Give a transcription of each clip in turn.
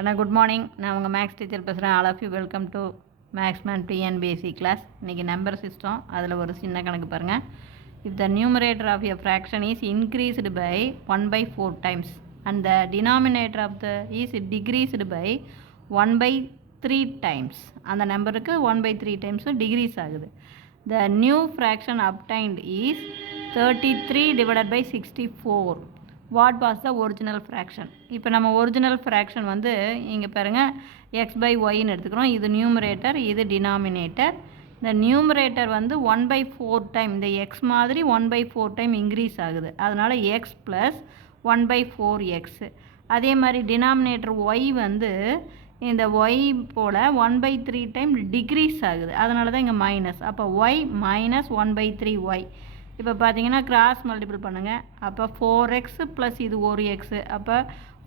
கண்ணா good morning. நான் உங்கள் maths teacher பேசுகிறேன். All of you welcome to maths man TNPSC class. இன்றைக்கி நம்பர் சிஸ்டம், அதில் ஒரு சின்ன கணக்கு பாருங்கள். If the numerator of a fraction is increased by 1/4 times and the denominator of the is decreased by 1/3 times, அந்த நம்பருக்கு 1/3 டைம்ஸும் டிக்ரீஸ் ஆகுது. The new fraction obtained is 33 divided by 64. What was the original fraction? இப்போ நம்ம original fraction வந்து இங்கே பாருங்கள், x/yன்னு எடுத்துக்கிறோம். இது நியூமரேட்டர், இது டினாமினேட்டர். இந்த நியூமரேட்டர் வந்து 1/4 டைம், இந்த எக்ஸ் மாதிரி 1/4 டைம் இன்க்ரீஸ் ஆகுது. அதனால் எக்ஸ் ப்ளஸ் 1/4x. அதே மாதிரி டினாமினேட்டர் ஒய் வந்து இந்த ஒய் போல் 1/3 டைம் டிக்ரீஸ் ஆகுது. அதனால தான் இங்கே மைனஸ். அப்போ ஒய் மைனஸ் 1/3y. இப்போ பார்த்தீங்கன்னா கிராஸ் மல்டிபிள் பண்ணுங்கள். அப்போ 4x ப்ளஸ் இது ஒரு எக்ஸு, அப்போ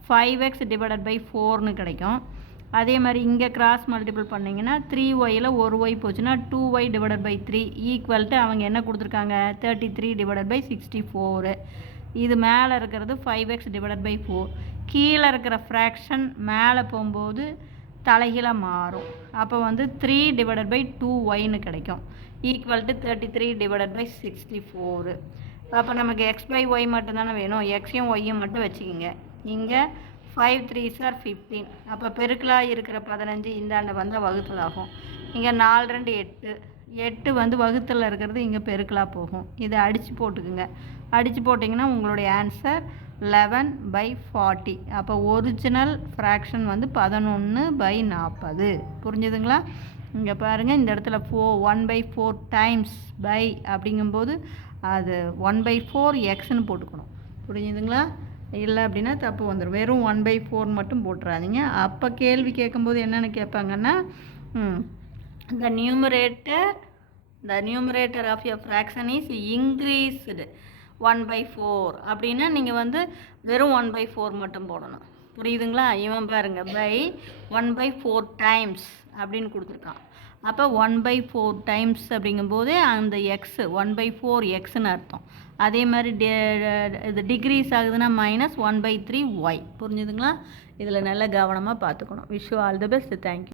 5x டிவைடட் பை 4ன்னு கிடைக்கும். அதே மாதிரி இங்கே கிராஸ் மல்டிபிள் பண்ணிங்கன்னா 3yயில் ஒரு ஒய் போச்சுன்னா 2y divided by 3 equal to அவங்க என்ன கொடுத்துருக்காங்க, 33 டிவைடட் பை 64. இது மேலே இருக்கிறது 5x டிவைடட் பை 4. கீழே இருக்கிற ஃப்ராக்ஷன் மேலே போகும்போது தலைகீழாக மாறும். அப்போ வந்து 3 டிவைடட் பை 2yன்னு கிடைக்கும், ஈக்குவல் டு 33 டிவைடட் பை 64. அப்போ நமக்கு x/y மட்டும்தானே வேணும், எக்ஸையும் ஒய்யும் மட்டும் வச்சுக்கிங்க. இங்கே 5 3s are 15. அப்போ பெருக்கலாக இருக்கிற 15 இந்தாண்ட வந்தால் வகுத்தல் ஆகும். இங்கே 4 2 8, 8 வந்து வகுத்தலில் இருக்கிறது இங்கே பெருக்கலாக போகும். இதை அடித்து போட்டுக்குங்க. அடித்து போட்டிங்கன்னா உங்களுடைய ஆன்சர் 11/40. அப்போ ஒரிஜினல் ஃப்ராக்ஷன் வந்து 11/40. புரிஞ்சுதுங்களா? இங்கே பாருங்கள், இந்த இடத்துல 1/4 டைம்ஸ் பை அப்படிங்கும்போது அது 1/4xன்னு போட்டுக்கணும். புரிஞ்சுதுங்களா? இல்லை அப்படின்னா தப்பு வந்துடும். வெறும் 1/4 மட்டும் போட்டுறாதீங்க. அப்போ கேள்வி கேட்கும்போது என்னென்னு கேட்பாங்கன்னா, the numerator of a fraction is increased 1/4 அப்படின்னா நீங்கள் வந்து வெறும் 1/4 மட்டும் போடணும். புரியுதுங்களா? இவன் பாருங்கள், பை 1/4 டைம்ஸ் அப்படின்னு கொடுத்துருக்கான். அப்போ 1/4 டைம்ஸ் அப்படிங்கும்போது அந்த எக்ஸ் 1/4xன்னு அர்த்தம். அதே மாதிரி இது டிக்ரீஸ் ஆகுதுன்னா -1/3y. புரிஞ்சுதுங்களா? இதில் நல்ல கவனமாக பார்த்துக்கணும். Wish you all the best. Thank you.